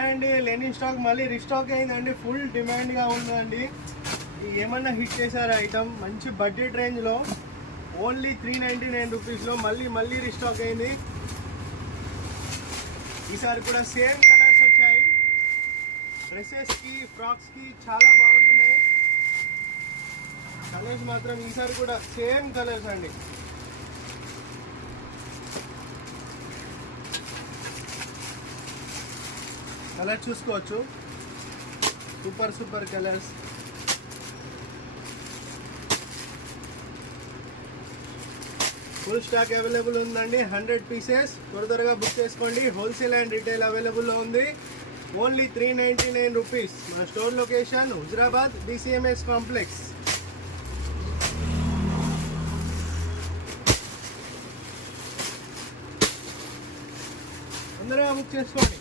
అండి Lenin stock మళ్ళీ రీస్టాక్ అయిందండి. ఫుల్ డిమాండ్గా ఉందండి. ఏమన్నా హిట్ చేశారు ఐటమ్ మంచి బడ్జెట్ రేంజ్లో ఓన్లీ 399 రూపీస్లో మళ్ళీ రీస్టాక్ అయింది. ఈసారి కూడా సేమ్ కలర్స్ వచ్చాయి. డ్రెస్సెస్కి ఫ్రాక్స్కి చాలా బాగుంటున్నాయి కలర్స్ మాత్రం. ఈసారి కూడా సేమ్ కలర్స్ అండి. కలర్ చూసుకోవచ్చు, super colours. Full stock available ఉందండి. 100 పీసెస్ త్వరగా బుక్ చేసుకోండి. హోల్సేల్ అండ్ రిటైల్ అవైలబుల్లో ఉంది. Only 399 rupees. మన store location Huzurabad DCMS complex. తొందరగా బుక్ చేసుకోండి.